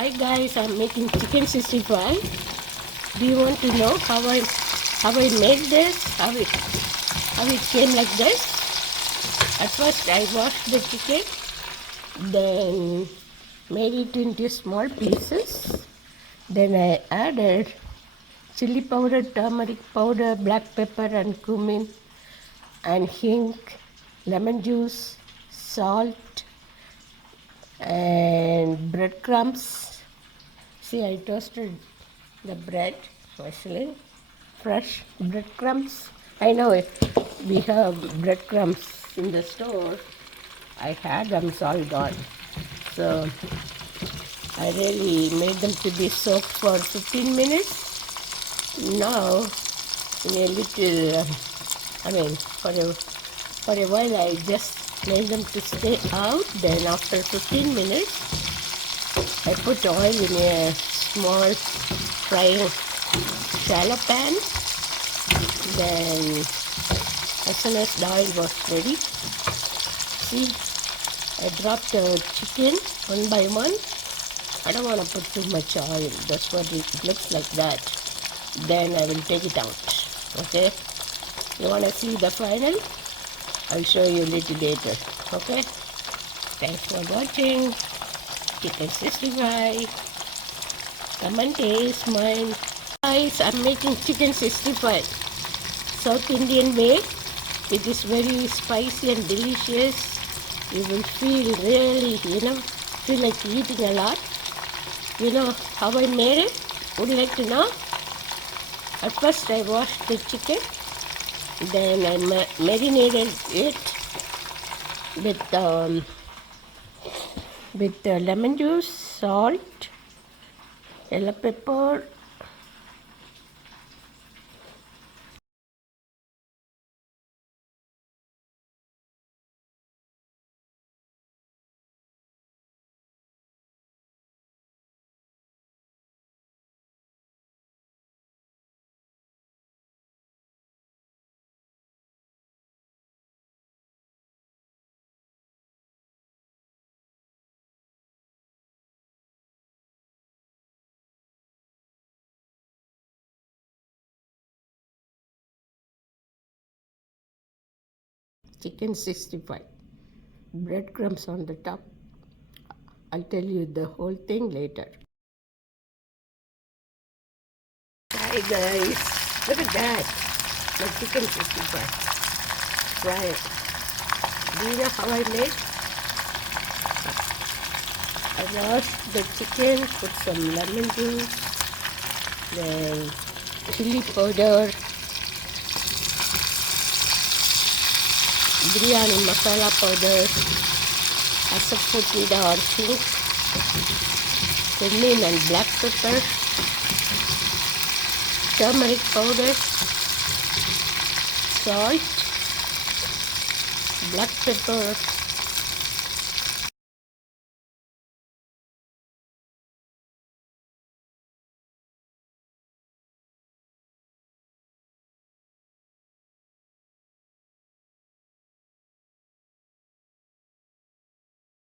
Hi guys, I'm making chicken 65. Do you want to know how I made this? How it came like this? At first I washed the chicken, then made it into small pieces. Then I added chili powder, turmeric powder, black pepper and cumin and hing, lemon juice, salt and breadcrumbs. See, I toasted the bread, actually, fresh breadcrumbs. I know it. We have breadcrumbs in the store. I had them, it's all gone. So I really made them to be soaked for 15 minutes. Now, in a little, for a while I just made them to stay out. Then after 15 minutes, I put oil in a small frying shallow pan. Then as soon as the oil was ready, see, I dropped the chicken one by one. I don't want to put too much oil. That's what it looks like that. Then I will take it out. Okay? You want to see the final? I'll show you a little later. Okay? Thanks for watching. Chicken 65. Come and taste mine. Guys, I'm making chicken 65. South Indian way. It is very spicy and delicious. You will feel really, feel like eating a lot. You know how I made it? Would you like to know? At first I washed the chicken. Then I marinated it with lemon juice, salt, yellow pepper, chicken 65, breadcrumbs on the top. I'll tell you the whole thing later. Hi guys, look at that. My chicken 65. Try it. Do you know how I made? I washed the chicken, put some lemon juice, then chili powder, biryani masala powder, asafetida or hing, cumin and black pepper, turmeric powder, salt, black pepper,